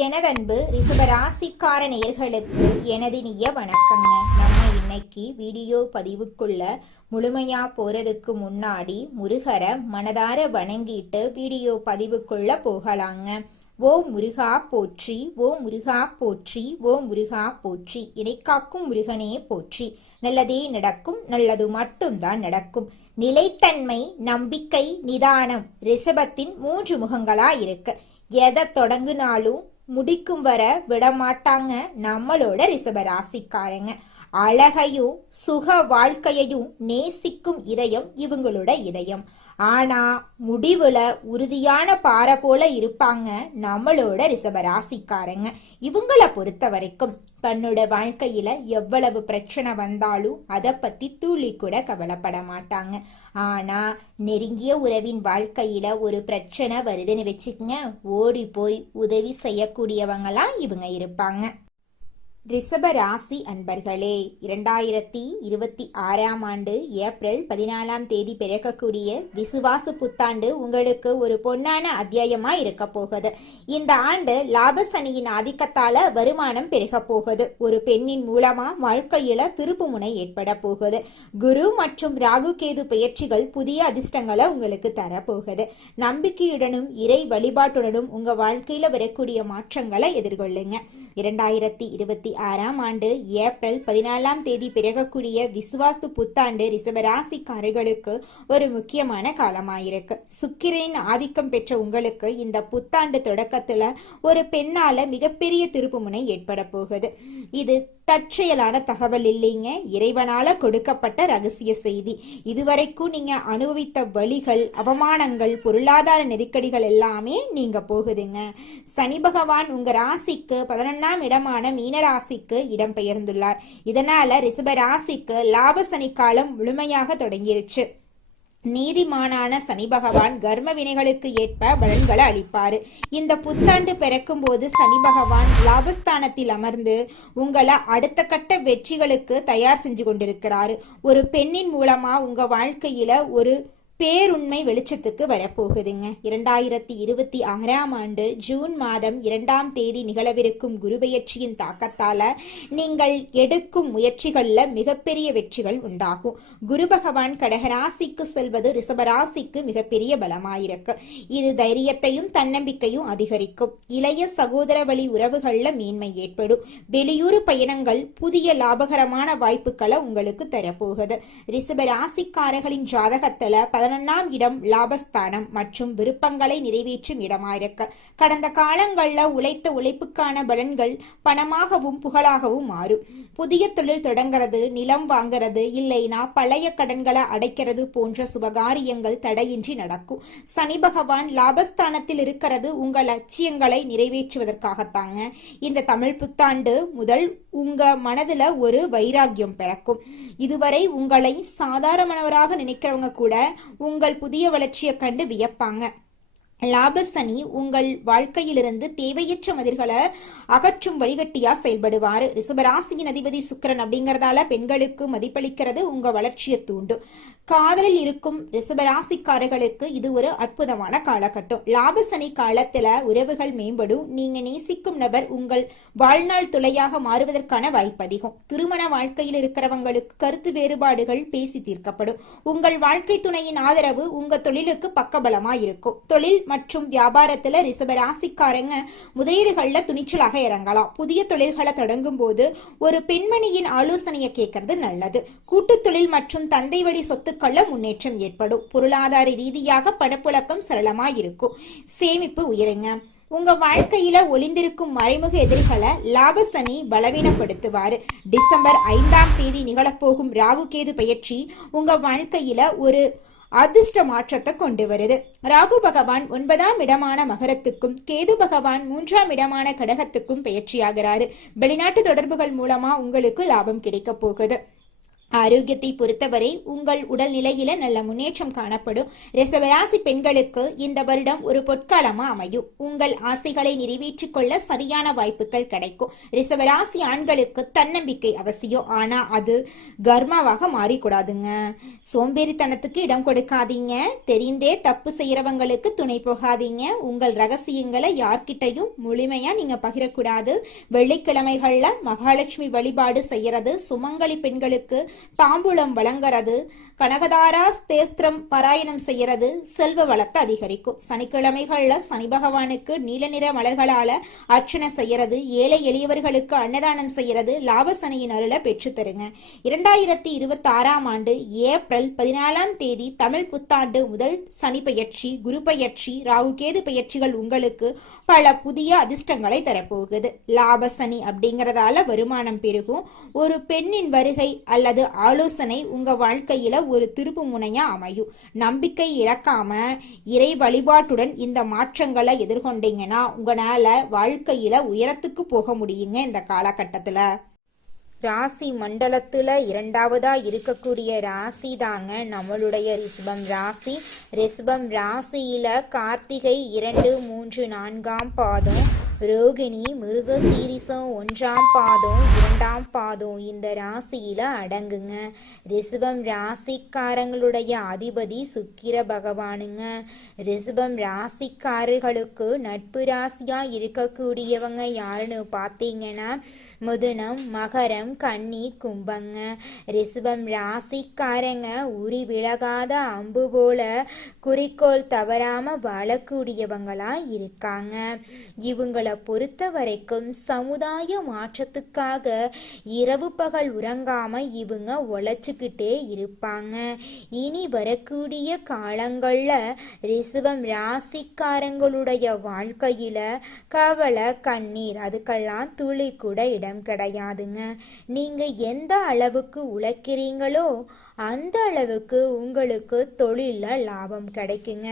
எனதன்பு ரிஷபராசிக்கார நேயர்களுக்கு எனது இனிய வணக்கங்க. நம்ம இன்னைக்கு வீடியோ பதிவுக்குள்ள முழுமையா போறதுக்கு முன்னாடி முருகரை மனதார வணங்கிட்டு வீடியோ பதிவுக்குள்ள போகலாங்க. ஓ முருகா போற்றி, ஓ முருகா போற்றி, ஓ முருகா போற்றி, இணைக்காக்கும் முருகனே போற்றி. நல்லதே நடக்கும், நல்லது மட்டும்தான் நடக்கும். நிலைத்தன்மை, நம்பிக்கை, நிதானம் ரிஷபத்தின் 3 முகங்களா இருக்கு. எதை தொடங்குனாலும் முடிக்கும் வர விடமாட்டாங்க நம்மளோட ரிஷபராசிக்காரங்க. அழகையும் சுக வாழ்க்கையையும் நேசிக்கும் இதயம் இவங்களோட இதயம். ஆனா முடிவுல உறுதியான பாறை போல இருப்பாங்க நம்மளோட ரிஷபராசிக்காரங்க. இவங்கள பொறுத்த வரைக்கும் தன்னோட வாழ்க்கையில எவ்வளவு பிரச்சனை வந்தாலும் அதை பத்தி துளி கூட கவலைப்பட மாட்டாங்க. ஆனா நெருங்கிய உறவின் வாழ்க்கையில ஒரு பிரச்சனை வருதுன்னு வச்சுக்கங்க, ஓடி போய் உதவி செய்யக்கூடியவங்களா இவங்க இருப்பாங்க. ரிஷப ராசி அன்பர்களே, 2026ஆம் ஆண்டு ஏப்ரல் 14ஆம் தேதி பிறக்கக்கூடிய விசுவாச புத்தாண்டு உங்களுக்கு ஒரு பொன்னான அத்தியாயமா இருக்க போகுது. இந்த ஆண்டு லாபசனியின் ஆதிக்கத்தால வருமானம் பெருக போகுது. ஒரு பெண்ணின் மூலமா வாழ்க்கையில திருப்பு முனை ஏற்பட போகுது. குரு மற்றும் ராகு கேது பெயர்ச்சிகள் புதிய அதிர்ஷ்டங்களை உங்களுக்கு தரப்போகுது. நம்பிக்கையுடனும் இறை வழிபாட்டுடனும் உங்க வாழ்க்கையில வரக்கூடிய மாற்றங்களை எதிர்கொள்ளுங்க. 2026ஆம் ஆண்டு ஏப்ரல் 14ஆம் தேதி பிறக்கக்கூடிய விசுவாச புத்தாண்டு ரிஷபராசிக்காரர்களுக்கு ஒரு முக்கியமான காலமாயிருக்கு. சுக்கிரனின் ஆதிக்கம் பெற்ற உங்களுக்கு இந்த புத்தாண்டு தொடக்கத்துல ஒரு பெண்ணால மிகப்பெரிய திருப்புமுனை ஏற்பட போகுது. இது தற்செயலான தகவல் இல்லைங்க, இறைவனால கொடுக்கப்பட்ட ரகசிய செய்தி. இதுவரைக்கும் நீங்க அனுபவித்த வலிகள், அவமானங்கள், பொருளாதார நெருக்கடிகள் எல்லாமே நீங்க போகுதுங்க. சனி பகவான் உங்க ராசிக்கு 11ஆம் இடமான மீன ராசிக்கு இடம் பெயர்ந்துள்ளார். இதனால ரிஷப ராசிக்கு லாப சனி காலம் முழுமையாக தொடங்கிருச்சு. நீதிமானான சனி பகவான் கர்ம வினைகளுக்கு ஏற்ப பலன்களை அளிப்பாரு. இந்த புத்தாண்டு பிறக்கும் போது சனி பகவான் லாபஸ்தானத்தில் அமர்ந்து உங்களை அடுத்த கட்ட வெற்றிகளுக்கு தயார் செஞ்சு கொண்டிருக்கிறாரு. ஒரு பெண்ணின் மூலமா உங்க வாழ்க்கையில ஒரு பேருண்மை வெளிச்சத்துக்கு வரப்போகுதுங்க. 2026ஆம் ஆண்டு ஜூன் மாதம் 2ஆம் தேதி நிகழவிருக்கும் குருபெயர்ச்சியின் தாக்கத்தால நீங்கள் எடுக்கும் முயற்சிகள்ல மிகப்பெரிய வெற்றிகள் உண்டாகும். குரு பகவான் கடகராசிக்கு செல்வது ரிஷபராசிக்கு மிகப்பெரிய பலமாயிருக்கு. இது தைரியத்தையும் தன்னம்பிக்கையும் அதிகரிக்கும். இளைய சகோதர வழி உறவுகள்ல மேன்மை ஏற்படும். வெளியூர் பயணங்கள் புதிய லாபகரமான வாய்ப்புகளை உங்களுக்கு தரப்போகுது. ரிஷபராசிக்காரர்களின் ஜாதகத்துல 11ஆம் இடம் லாபஸ்தானம் மற்றும் விருப்பங்களை நிறைவேற்றும் இடமாயிருக்கு. கடந்த காலங்கள்ல உழைத்த உழைப்புக்கான பலன்கள் பணமாகவும் புகழாகவும் மாறும். புதிய தொழில் தொடங்கிறது, நிலம் வாங்கிறது, இல்லைனா பழைய கடன்களை அடைக்கிறது போன்ற சுபகாரியங்கள் தடையின்றி நடக்கும். சனி பகவான் லாபஸ்தானத்தில் இருக்கிறது உங்கள் லட்சியங்களை நிறைவேற்றுவதற்காகத்தாங்க. இந்த தமிழ் புத்தாண்டு முதல் உங்க மனதுல ஒரு வைராக்கியம் பிறக்கும். இதுவரை உங்களை சாதாரணமானவராக நினைக்கிறவங்க கூட உங்கள் புதிய வளர்ச்சியை கண்டு வியப்பாங்க. லாபசனி உங்கள் வாழ்க்கையிலிருந்து தேவையற்ற மதில்களை அகற்றும் வழிகட்டியா செயல்படுவாரு. ரிஷபராசியின் அதிபதி சுக்கிரன் அப்படிங்கறதால பெண்களுக்கு மதிப்பளிக்கிறது உங்க வளர்ச்சியை தூண்டும். காதலில் இருக்கும் ரிஷபராசிக்காரர்களுக்கு இது ஒரு அற்புதமான காலகட்டம். லாபசனி காலத்துல உறவுகள் மேம்படும். நீங்க நேசிக்கும் நபர் உங்கள் வாழ்நாள் துளையாக மாறுவதற்கான வாய்ப்பு அதிகம். திருமண வாழ்க்கையில் இருக்கிறவங்களுக்கு கருத்து வேறுபாடுகள் பேசி தீர்க்கப்படும். உங்கள் வாழ்க்கை துணையின் ஆதரவு உங்க தொழிலுக்கு பக்கபலமா இருக்கும். தொழில் மற்றும் வியாபாரத்துல ரிஷபராசிக்காரங்க முதலீடுகள்ல துணிச்சலாக இறங்கலாம். புதிய தொழில்களை தொடங்கும் போது ஒரு பெண்மணியின் ஆலோசனையை கேட்கறது நல்லது. கூட்டு தொழில் மற்றும் தந்தை வழி சொத்துக்கள்ல முன்னேற்றம் ஏற்படும். பொருளாதார ரீதியாக பணப்புழக்கம் சரளமா இருக்கும். சேமிப்பு உயருங்க. உங்க வாழ்க்கையில ஒளிந்திருக்கும் மறைமுக எதிரிகளை லாபசனி பலவீனப்படுத்துவாரு. டிசம்பர் 5ஆம் தேதி நிகழப்போகும் ராகு கேது பெயர்ச்சி உங்க வாழ்க்கையில ஒரு அதிர்ஷ்ட மாற்றத்தை கொண்டு வருது. ராகு பகவான் 9ஆம் இடமான மகரத்துக்கும் கேது பகவான் 3ஆம் இடமான கடகத்துக்கும் பெயர்ச்சியாகிறாரு. வெளிநாட்டு தொடர்புகள் மூலமா உங்களுக்கு லாபம் கிடைக்க போகுது. ஆரோக்கியத்தை பொறுத்தவரை உங்கள் உடல்நிலையில நல்ல முன்னேற்றம் காணப்படும். ரிஷபராசி பெண்களுக்கு இந்த வருடம் ஒரு பொற்காலமா அமையும். உங்கள் ஆசைகளை நிறைவேற்றிக் கொள்ள சரியான வாய்ப்புகள் கிடைக்கும். ரிஷபராசி ஆண்களுக்கு தன்னம்பிக்கை அவசியம், ஆனா அது கர்மாவாக மாறிக்கூடாதுங்க. சோம்பேறித்தனத்துக்கு இடம் கொடுக்காதீங்க. தெரிந்தே தப்பு செய்யறவங்களுக்கு துணை போகாதீங்க. உங்கள் ரகசியங்களை யார்கிட்டையும் முழுமையா நீங்க பகிரக்கூடாது. வெள்ளிக்கிழமைகள்ல மகாலட்சுமி வழிபாடு செய்யறது, சுமங்கலி பெண்களுக்கு தாம்பூலம் வழங்குறது, கனகதாரா ஸ்தோத்திரம் பாராயணம் செய்யறது செல்வ வளத்தை அதிகரிக்கும். சனிக்கிழமைகள்ல சனி பகவானுக்கு நீல நிற மலர்களால அர்ச்சனை செய்யறது, ஏழை எளியவர்களுக்கு அன்னதானம் செய்யறது லாப சனியின் அருளை பெற்று தருங்க. 2026ஆம் ஆண்டு ஏப்ரல் 14ஆம் தேதி தமிழ் புத்தாண்டு முதல் சனி பெயர்ச்சி, குரு பெயர்ச்சி, ராகு கேது பெயர்ச்சிகள் உங்களுக்கு பல புதிய அதிர்ஷ்டங்களை தரப்போகுது. லாப சனி அப்படிங்கறதால வருமானம் பெருகும். ஒரு பெண்ணின் வருகை அல்லது ஆலோசனை உங்க வாழ்க்கையில ஒரு திருப்பு முனையா அமையும். நம்பிக்கை இழக்காம இறை வழிபாட்டுடன் இந்த மாற்றங்களை எதிர்கொண்டீங்கன்னா உங்களால வாழ்க்கையில உயரத்துக்கு போக முடியுங்க. இந்த காலகட்டத்துல ராசி மண்டலத்துல இரண்டாவதா இருக்கக்கூடிய ராசி தாங்க நம்மளுடைய ரிஷபம் ராசி. ரிஷபம் ராசியில கார்த்திகை 2, 3, 4ஆம் பாதம், ரோகிணி மிருகசீரிசம் 1ஆம் பாதம், 2ஆம் பாதம் இந்த ராசியில அடங்குங்க. ரிஷபம் ராசிக்காரங்களுடைய அதிபதி சுக்கிர பகவானுங்க. ரிஷபம் ராசிக்காரர்களுக்கு நட்பு ராசியா இருக்கக்கூடியவங்க யாருன்னு பார்த்தீங்கன்னா மிதுனம், மகரம், கன்னி, கும்பங்க. ரிஷபம் ராசிக்காரங்க உரி விலகாத அம்பு போல குறிக்கோள் தவறாம வாழக்கூடியவங்களா இருக்காங்க. இவங்களை பொறுத்த வரைக்கும் சமுதாய மாற்றத்துக்காக இரவு பகல் உறங்காம இவங்க உழைச்சுக்கிட்டே இருப்பாங்க. இனி வரக்கூடிய காலங்கள்ல ரிஷபம் ராசிக்காரங்களுடைய வாழ்க்கையில கவலை, கண்ணீர் அதுக்கெல்லாம் துளி கூட இடம் கிடையாதுங்க. நீங்க எந்த அளவுக்கு உழைக்கிறீங்களோ அந்த அளவுக்கு உங்களுக்கு தொழில லாபம் கிடைக்குங்க.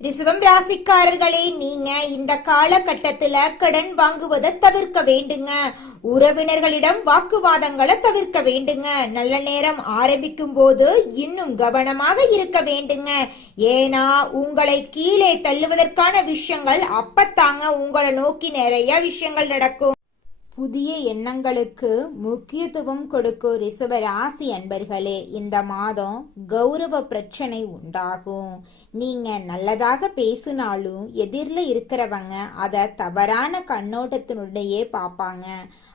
ரிஷபம் ராசிக்காரர்களே, நீங்க இந்த காலகட்டத்துல கடன் வாங்குவதை தவிர்க்க வேண்டுங்க. உறவினர்களிடம் வாக்குவாதங்களை தவிர்க்க வேண்டுங்க. நல்ல நேரம் ஆரம்பிக்கும் போது இன்னும் கவனமாக இருக்க வேண்டுங்க. ஏன்னா உங்களை கீழே தள்ளுவதற்கான விஷயங்கள் அப்பத்தாங்க உங்களை நோக்கி நிறைய விஷயங்கள் நடக்கும். புதிய எண்ணங்களுக்கு முக்கியத்துவம் கொடுக்கும் ரிஷப ராசி அன்பர்களே, இந்த மாதம் கௌரவ பிரச்சனை உண்டாகும். நீங்க நல்லதாக பேசினாலும் எதிரில் இருக்கிறவங்க அதை தவறான கண்ணோட்டத்தினுடையே பார்ப்பாங்க.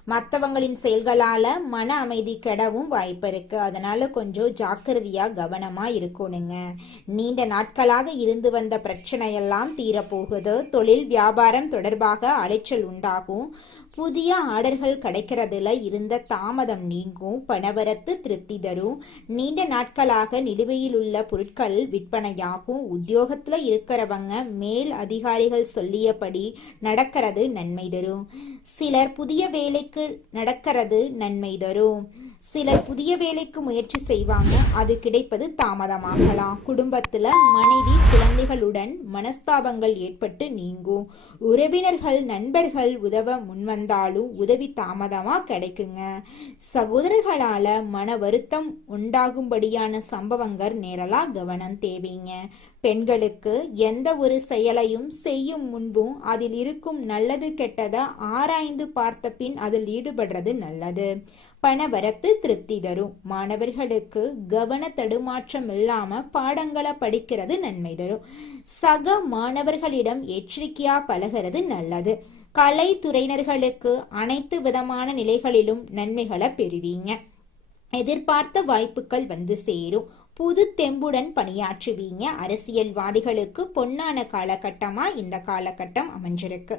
மற்றவங்களின் செயல்களால மன அமைதி கெடவும் வாய்ப்பு இருக்கு. அதனால கொஞ்சம் ஜாக்கிரதையா கவனமா இருக்கணுங்க. நீண்ட நாட்களாக இருந்து வந்த பிரச்சனையெல்லாம் தீரப்போகுது. தொழில் வியாபாரம் தொடர்பாக அலைச்சல் உண்டாகும். புதிய ஆர்டர்கள் கிடைக்கிறதுல இருந்த தாமதம் நீங்கும். பணவரத்து திருப்தி தரும். நீண்ட நாட்களாக நிலுவையில் உள்ள பொருட்கள் விற்பனையாகும். உத்தியோகத்துல இருக்கிறவங்க மேல் அதிகாரிகள் சொல்லியபடி நடக்கிறது நன்மை தரும். சிலர் புதிய வேலைக்கு நடக்கிறது நன்மை தரும். சிலர் புதிய வேலைக்கு முயற்சி செய்வாங்க, அது கிடைப்பது தாமதமாகலாம். குடும்பத்துல மனைவி குழந்தைகளுடன் மனஸ்தாபங்கள் ஏற்பட்டு நீங்கும். உறவினர்கள் நண்பர்கள் உதவ முன்வந்தாலும் உதவி தாமதமா கிடைக்குங்க. சகோதரர்களால மன வருத்தம் உண்டாகும்படியான சம்பவங்கள் நேரலாம், கவனம் தேவைங்க. பெண்களுக்கு எந்த ஒரு செயலையும் செய்யும் முன்பும் அதில் இருக்கும் நல்லது கெட்டதை ஆராய்ந்து பார்த்த பின் அதில் ஈடுபடுறது நல்லது. பணவரத்து திருப்தி தரும். மாணவர்களுக்கு கவன தடுமாற்றம் இல்லாம பாடங்களை படிக்கிறது நன்மை தரும். சக மாணவர்களிடம் எச்சரிக்கையா பழகிறது நல்லது. கலைத்துறையினர்களுக்கு அனைத்து விதமான நிலைகளிலும் நன்மைகளை பெறுவீங்க. எதிர்பார்த்த வாய்ப்புகள் வந்து சேரும். புது தெம்புடன் பணியாற்றுவீங்க. அரசியல்வாதிகளுக்கு பொன்னான காலகட்டமா இந்த காலகட்டம் அமைஞ்சிருக்கு.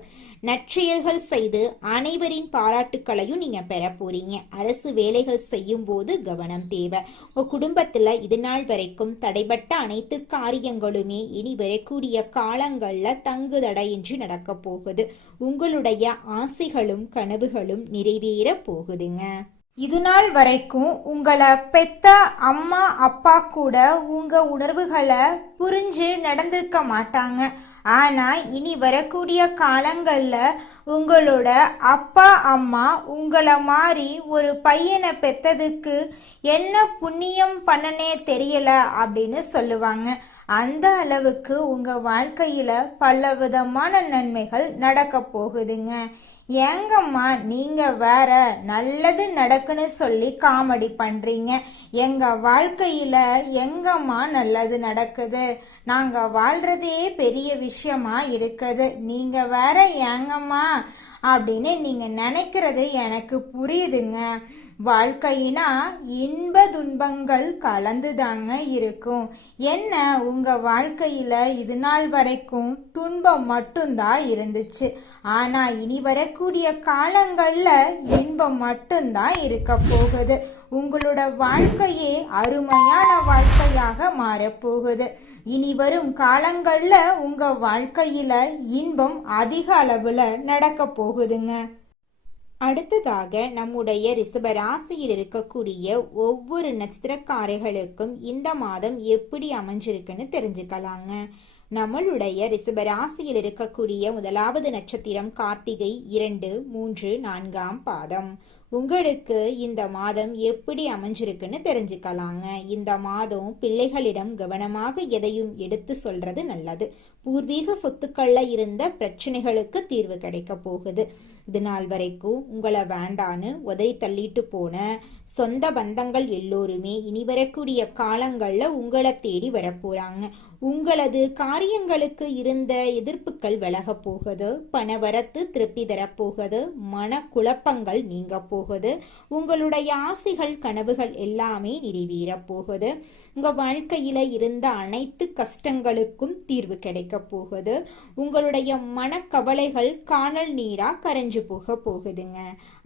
நற்செயல்கள் செய்து அனைவரின் பாராட்டுக்களையும் நீங்க பெற போறீங்க. அரசு வேலைகள் செய்யும் போது கவனம் தேவை. உங்க குடும்பத்துல இது நாள் வரைக்கும் தடைபட்ட அனைத்து காரியங்களுமே இனி வரக்கூடிய காலங்கள்ல தங்கு தடையின்றி நடக்க போகுது. உங்களுடைய ஆசைகளும் கனவுகளும் நிறைவேற போகுதுங்க. இது நாள் வரைக்கும் உங்களை பெத்த அம்மா அப்பா கூட உங்க உணர்வுகளை புரிஞ்சு நடந்திருக்க மாட்டாங்க. ஆனா இனி வரக்கூடிய காலங்கள்ல உங்களோட அப்பா அம்மா உங்களை மாதிரி ஒரு பையனை பெத்ததுக்கு என்ன புண்ணியம் பண்ணனே தெரியல அப்படின்னு சொல்லுவாங்க. அந்த அளவுக்கு உங்க வாழ்க்கையில பல விதமான நன்மைகள் நடக்க போகுதுங்க. ஏங்கம்மா நீங்க வேற நல்லது நடக்குன்னு சொல்லி காமெடி பண்றீங்க? எங்க வாழ்க்கையில எங்கம்மா நல்லது நடக்குது? நாங்க வாழ்றதே பெரிய விஷயமா இருக்குது, நீங்க வேற ஏங்கம்மா அப்படின்னு நீங்க நினைக்கிறது எனக்கு புரியுதுங்க. வாழ்க்கையினா இன்ப துன்பங்கள் கலந்துதாங்க இருக்கும். என்ன உங்க வாழ்க்கையில இது நாள் வரைக்கும் துன்பம் மட்டும்தான் இருந்துச்சு, ஆனா இனி வரக்கூடிய காலங்கள்ல இன்பம் மட்டும்தான் இருக்க போகுது. உங்களோட வாழ்க்கையே அருமையான வாழ்க்கையாக மாறப்போகுது. இனி வரும் காலங்கள்ல உங்க வாழ்க்கையில இன்பம் அதிக அளவுல நடக்க போகுதுங்க. அடுத்ததாக நம்முடைய ரிஷப ராசியில் இருக்கக்கூடிய ஒவ்வொரு நட்சத்திரக்காரர்களுக்கும் இந்த மாதம் எப்படி அமைஞ்சிருக்குன்னு தெரிஞ்சுக்கலாங்க. நம்மளுடைய ரிஷப ராசியில் இருக்கக்கூடிய முதலாவது நட்சத்திரம் கார்த்திகை 2, 3, 4ஆம் பாதம். உங்களுக்கு இந்த மாதம் எப்படி அமைஞ்சிருக்குன்னு தெரிஞ்சுக்கலாங்க. இந்த மாதம் பிள்ளைகளிடம் கவனமாக எதையும் எடுத்து சொல்றது நல்லது. பூர்வீக சொத்துக்கள்ல இருந்த பிரச்சனைகளுக்கு தீர்வு கிடைக்க போகுது. இது நாள் வரைக்கும் உங்களை வேண்டான்னு உதறி தள்ளிட்டு போன சொந்த பந்தங்கள் எல்லோருமே இனி வரக்கூடிய காலங்கள்ல உங்களை தேடி வரப்போறாங்க. உங்களது காரியங்களுக்கு இருந்த எதிர்ப்புகள் விலக போகுது. பணவரத்து திருப்தி தரப்போகுது. மன குழப்பங்கள் நீங்க போகுது. உங்களுடைய ஆசைகள் கனவுகள் எல்லாமே நிறைவேற போகுது. உங்க வாழ்க்கையில இருந்த அனைத்து கஷ்டங்களுக்கும் தீர்வு கிடைக்க போகுது. உங்களுடைய மனக்கவலைகள் காணல் நீரா கரைஞ்சு போக போகுதுங்க.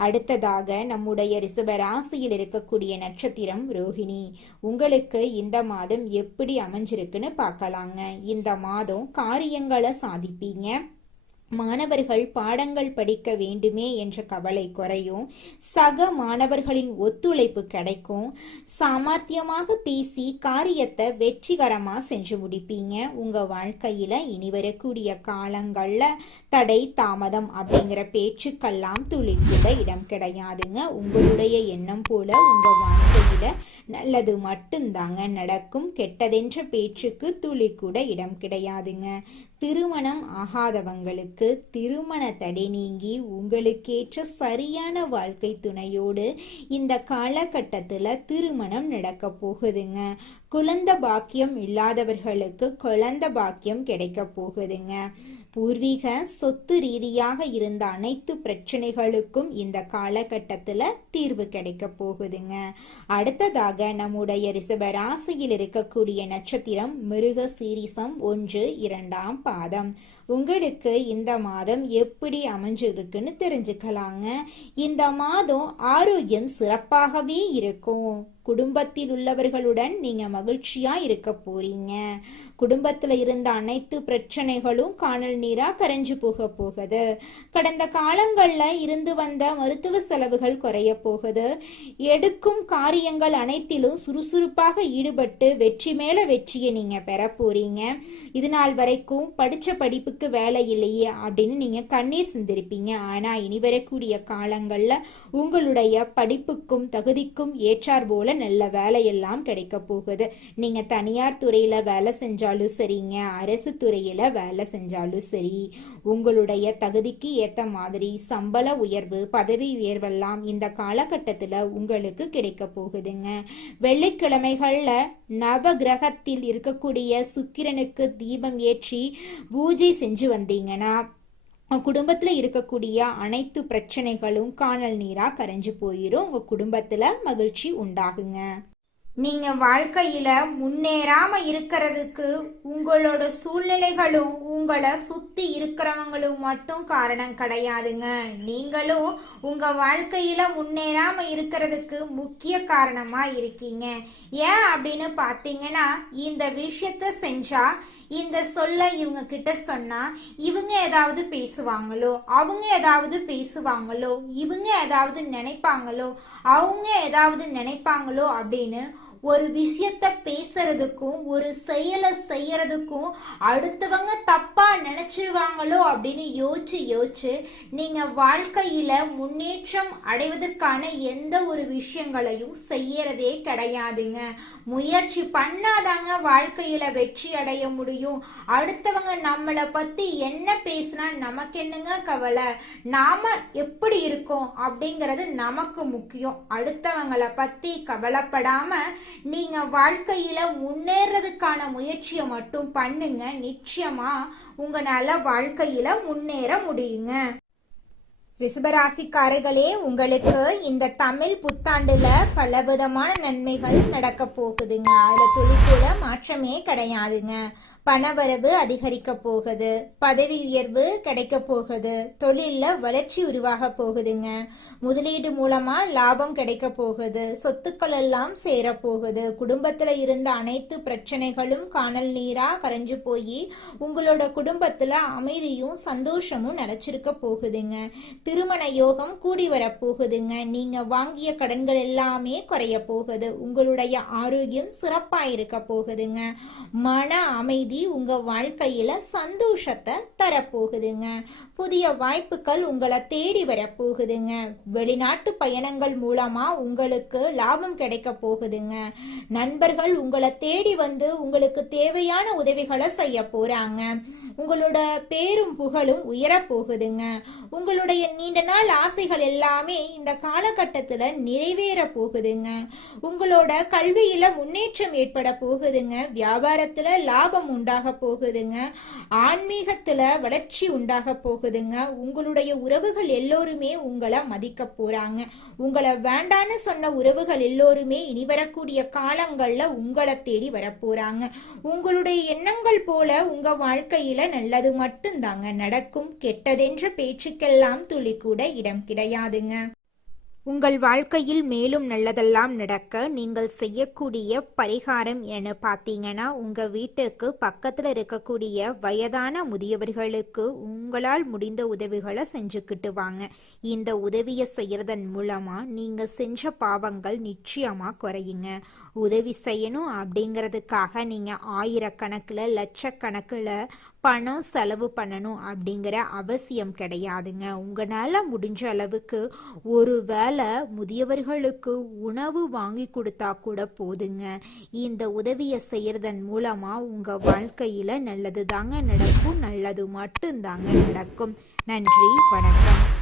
அடுத்ததாக நம்முடைய ரிஷப ராசியில் இருக்கக்கூடிய நட்சத்திரம் ரோஹிணி. உங்களுக்கு இந்த மாதம் எப்படி அமைஞ்சிருக்குன்னு பார்க்கலாங்க. இந்த மாதம் காரியங்களை சாதிப்பீங்க. மாணவர்கள் பாடங்கள் படிக்க வேண்டுமே என்ற கவலை குறையும். சக மாணவர்களின் ஒத்துழைப்பு கிடைக்கும். சாமர்த்தியமாக பேசி காரியத்தை வெற்றிகரமா செஞ்சு முடிப்பீங்க. உங்க வாழ்க்கையில இனி வரக்கூடிய காலங்கள்ல தடை தாமதம் அப்படிங்கிற பேச்சுக்கெல்லாம் துளி கூட இடம் கிடையாதுங்க. உங்களுடைய எண்ணம் போல உங்க வாழ்க்கையில நல்லது மட்டும்தாங்க நடக்கும். கெட்டதென்ற பேச்சுக்கு துளி கூட இடம் கிடையாதுங்க. திருமணம் ஆகாதவங்களுக்கு திருமண தடை நீங்கி உங்களுக்கேற்ற சரியான வாழ்க்கை துணையோடு இந்த காலகட்டத்தில் திருமணம் நடக்க போகுதுங்க. குழந்தை பாக்கியம் இல்லாதவர்களுக்கு குழந்தை பாக்கியம் கிடைக்க போகுதுங்க. பூர்வீக சொத்து ரீதியாக இருந்த அனைத்து பிரச்சனைகளுக்கும் இந்த காலகட்டத்தில் தீர்வு கிடைக்க போகுதுங்க. அடுத்ததாக நம்முடைய ரிஷப ராசியில் இருக்கக்கூடிய நட்சத்திரம் மிருக சீரிசம் 1, 2ஆம் பாதம். உங்களுக்கு இந்த மாதம் எப்படி அமைஞ்சிருக்குன்னு தெரிஞ்சுக்கலாங்க. இந்த மாதம் ஆரோக்கியம் சிறப்பாகவே இருக்கும். குடும்பத்தில் உள்ளவர்களுடன் நீங்க மகிழ்ச்சியா இருக்க போறீங்க. குடும்பத்துல இருந்த அனைத்து பிரச்சனைகளும் காணல் நீரா கரைஞ்சு போகுது. கடந்த காலங்கள்ல இருந்து வந்த மருத்துவ செலவுகள் குறைய போகுது. எடுக்கும் காரியங்கள் அனைத்திலும் சுறுசுறுப்பாக ஈடுபட்டு வெற்றி மேல வெற்றியை நீங்க பெற போறீங்க. இது நாள் வரைக்கும் படிச்ச படிப்புக்கு வேலை இல்லையே அப்படின்னு நீங்க கண்ணீர் சிந்திருப்பீங்க. ஆனா இனி வரக்கூடிய காலங்கள்ல உங்களுடைய படிப்புக்கும் தகுதிக்கும் ஏற்றார் போல நல்ல வேலையெல்லாம் கிடைக்க போகுது. நீங்க தனியார் துறையில வேலை செஞ்சாலும் சரிங்க, அரசு துறையில வேலை செஞ்சாலும் சரி, உங்களுடைய தகுதிக்கு ஏத்த மாதிரி சம்பள உயர்வு பதவி உயர்வெல்லாம் இந்த காலகட்டத்துல உங்களுக்கு கிடைக்க போகுதுங்க. வெள்ளிக்கிழமைகள்ல நவ கிரகத்தில் இருக்கக்கூடிய சுக்கிரனுக்கு தீபம் ஏற்றி பூஜை செஞ்சு வந்தீங்கன்னா குடும்பத்துல இருக்கக்கூடிய அனைத்து பிரச்சனைகளும் காணல் நீரா கரைஞ்சு போயிரும். உங்க குடும்பத்துல மகிழ்ச்சி உண்டாகுங்க. நீங்க வாழ்க்கையில முன்னேறாம இருக்கிறதுக்கு உங்களோட சூழ்நிலைகளும் உங்களை சுத்தி இருக்கிறவங்களும் மட்டும் காரணம் கிடையாதுங்க. நீங்களும் உங்க வாழ்க்கையில முன்னேறாம இருக்கிறதுக்கு முக்கிய காரணமா இருக்கீங்க. ஏன் அப்படின்னு பார்த்தீங்கன்னா, இந்த விஷயத்த செஞ்சா இந்த சொல்ல இவங்க கிட்ட சொன்னா இவங்க ஏதாவது பேசுவாங்களோ, அவங்க ஏதாவது பேசுவாங்களோ, இவங்க ஏதாவது நினைப்பாங்களோ, அவங்க ஏதாவது நினைப்பாங்களோ அப்படின்னு ஒரு விஷயத்த பேசுறதுக்கும் ஒரு செயலை செய்யறதுக்கும் அடுத்தவங்க தப்பா நினைச்சிருவாங்களோ அப்படின்னு யோசிச்சு நீங்க வாழ்க்கையில முன்னேற்றம் அடைவதற்கான எந்த ஒரு விஷயங்களையும் செய்யறதே கிடையாதுங்க. முயற்சி பண்ணாதாங்க வாழ்க்கையில வெற்றி அடைய முடியும். அடுத்தவங்க நம்மளை பத்தி என்ன பேசினா நமக்கு என்னங்க கவலை, நாம எப்படி இருக்கோம் அப்படிங்கிறது நமக்கு முக்கியம். அடுத்தவங்களை பத்தி கவலைப்படாம நீங்க வாழ்க்கையில முன்னேறதுக்கான முயற்சியை மட்டும் பண்ணுங்க. நிச்சயமா உங்களால வாழ்க்கையில முன்னேற முடியுங்க. ரிஷபராசிக்காரர்களே, உங்களுக்கு இந்த தமிழ் புத்தாண்டுல பலவிதமான நன்மைகள் நடக்க போகுதுங்க. அதுல துளிக்கூட மாற்றமே கிடையாதுங்க. பணவரவு அதிகரிக்க போகுது, பதவி உயர்வு கிடைக்க போகுது, தொழில்ல வளர்ச்சி உருவாக போகுதுங்க. முதலீடு மூலமா லாபம் கிடைக்க போகுது, சொத்துக்கள் எல்லாம் சேர போகுது. குடும்பத்துல இருந்த அனைத்து பிரச்சனைகளும் காணல் நீரா கரைஞ்சு போய் உங்களோட குடும்பத்துல அமைதியும் சந்தோஷமும் நிலைச்சிருக்க போகுதுங்க. திருமண யோகம் கூடி வர போகுதுங்க. நீங்க வாங்கிய கடன்கள் எல்லாமே குறைய போகுது. உங்களுடைய ஆரோக்கியம் சிறப்பா இருக்க போகுதுங்க. மன அமைதி உங்க வாழ்க்கையில சந்தோஷத்தை தரப்போகுதுங்க. புதிய வாய்ப்புகள் உங்களை தேடி வரப்போகுதுங்க. வெளிநாட்டு பயணங்கள் மூலமா உங்களுக்கு லாபம் கிடைக்க போகுதுங்க. நண்பர்கள் உங்களை தேடி வந்து உங்களுக்கு தேவையான உதவிகளை செய்ய போறாங்க. உங்களோட பேரும் புகழும் உயரப்போகுதுங்க. உங்களுடைய நீண்ட நாள் ஆசைகள் எல்லாமே இந்த காலகட்டத்துல நிறைவேற போகுதுங்க. உங்களோட கல்வியில முன்னேற்றம் ஏற்பட போகுதுங்க. வியாபாரத்துல லாபம் உண்டாக போகுதுங்க. ஆன்மீகத்துல வளர்ச்சி உண்டாக போகுதுங்க. உங்களுடைய உறவுகள் எல்லோருமே உங்களை மதிக்க போறாங்க. உங்களை வேண்டான்னு சொன்ன உறவுகள் எல்லோருமே இனி வரக்கூடிய காலங்கள்ல உங்களை தேடி வரப்போறாங்க. உங்களுடைய எண்ணங்கள் போல உங்க வாழ்க்கையில நல்லது மட்டும்தாங்க நடக்கும். கெட்டதென்ற பேச்சுக்கெல்லாம் துளி கூட இடம் கிடையாதுங்க. உங்கள் வாழ்க்கையில் மேலும் நல்லதெல்லாம் நடக்க நீங்கள் செய்யக்கூடிய பரிகாரம் என பார்த்தீங்கன்னா, உங்க வீட்டுக்கு பக்கத்துல இருக்கக்கூடிய வயதான முதியவர்களுக்கு உங்களால் முடிந்த உதவிகளை செஞ்சுக்கிட்டு வாங்க. இந்த உதவியை செய்யறதன் மூலமா நீங்க செஞ்ச பாவங்கள் நிச்சயமா குறையுங்க. உதவி செய்யணும் அப்படிங்கிறதுக்காக நீங்க ஆயிரக்கணக்கில் லட்சக்கணக்கில் பணம் செலவு பண்ணணும் அப்படிங்கிற அவசியம் கிடையாதுங்க. உங்களால் முடிஞ்ச அளவுக்கு ஒரு வேளை முதியவர்களுக்கு உணவு வாங்கி கொடுத்தா கூட போதுங்க. இந்த உதவியை செய்யறதன் மூலமா உங்க வாழ்க்கையில நல்லது தாங்க நடக்கும். நல்லது மட்டும்தாங்க நடக்கும். நன்றி, வணக்கம்.